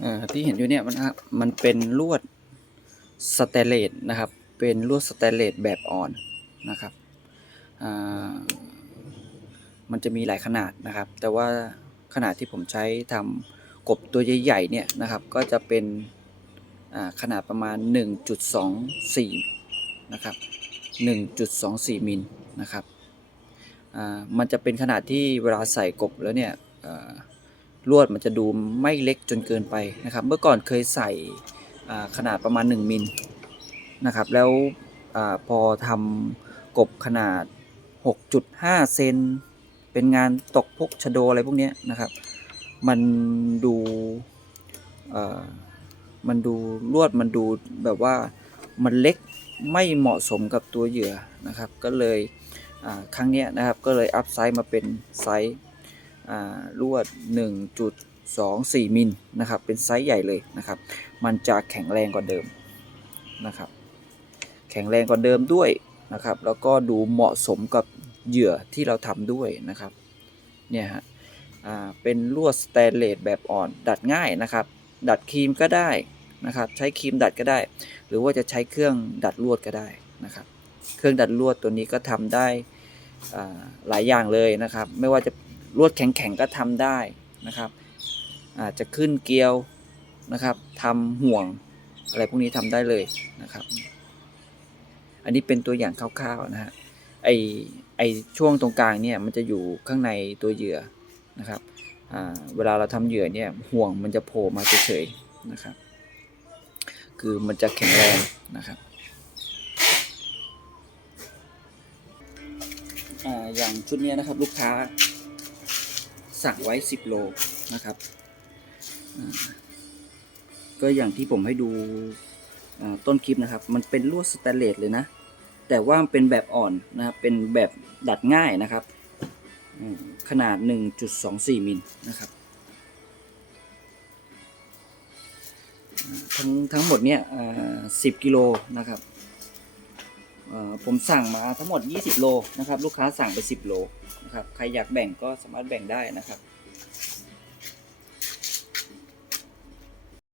เอ่อที่เห็นอยู่เนี่ยมันมันเป็นลวดสแตนเลสนะครับ เป็นลวดสแตนเลสแบบอ่อนนะครับอ่ามันจะมีหลายขนาดนะครับ แต่ว่าขนาดที่ผมใช้ทำกบตัวใหญ่ๆเนี่ยนะครับก็จะเป็นขนาดประมาณ 1.24 นะครับ 1.24 มิลนะครับมันจะเป็นขนาดที่เวลาใส่กบแล้วเนี่ย ลวดมันจะดูไม่เล็กจนเกินไปนะครับ เมื่อก่อนเคยใส่ขนาดประมาณ 1มิลนะครับ แล้วอพอทำกบขนาด 6.5 เซนเป็นงานตกพวกชโดอะไรพวกเนี้ยนะครับ มันดูมันดูลวดมันดูแบบว่ามันเล็กไม่เหมาะสมกับตัวเหยื่อนะครับ ก็เลยครั้งเนี้ยนะครับก็เลยอัพไซส์มาเป็นไซส์ ลวด 1.24 มิลนะครับ เป็นไซส์ใหญ่เลยนะครับ มันจะแข็งแรงกว่าเดิมนะครับ แข็งแรงกว่าเดิมด้วยนะครับ แล้วก็ดูเหมาะสมกับเหยื่อที่เราทำด้วยนะครับ เนี่ยฮะเป็นลวดสแตนเลสแบบอ่อนดัดง่ายนะครับ ดัดครีมก็ได้นะครับ ใช้ครีมดัดก็ได้ หรือว่าจะใช้เครื่องดัดลวดก็ได้นะครับ เครื่องดัดลวดตัวนี้ก็ทำได้หลายอย่างเลยนะครับ ไม่ว่าจะ ลวดแข็งๆก็ทำได้นะครับ อาจจะขึ้นเกลียวนะครับทำห่วงอะไรพวกนี้ทำได้เลยนะครับ อันนี้เป็นตัวอย่างคร่าวๆนะฮะไอไอช่วงตรงกลางเนี่ยมันจะอยู่ข้างในตัวเหยื่อนะครับเวลาเราทำเหยื่อเนี่ยห่วงมันจะโผล่มาเฉยๆนะครับ คือมันจะแข็งแรงนะครับออย่างชุดนี้นะครับลูกค้า สั่งไว้ 10 โลนะครับ ก็อย่างที่ผมให้ดูต้นคลิปนะครับ มันเป็นลวดสแตนเลสเลยนะ แต่ว่ามันเป็นแบบอ่อนนะครับ เป็นแบบดัดง่ายนะครับ ขนาด 1.24 มิลนะครับ ทั้งทั้งหมดเนี่ย10 กิโลนะครับ ผมสั่งมาทั้งหมด 20 โลนะครับ ลูกค้าสั่งไป 10 โลนะครับ ใครอยากแบ่งก็สามารถแบ่งได้นะครับ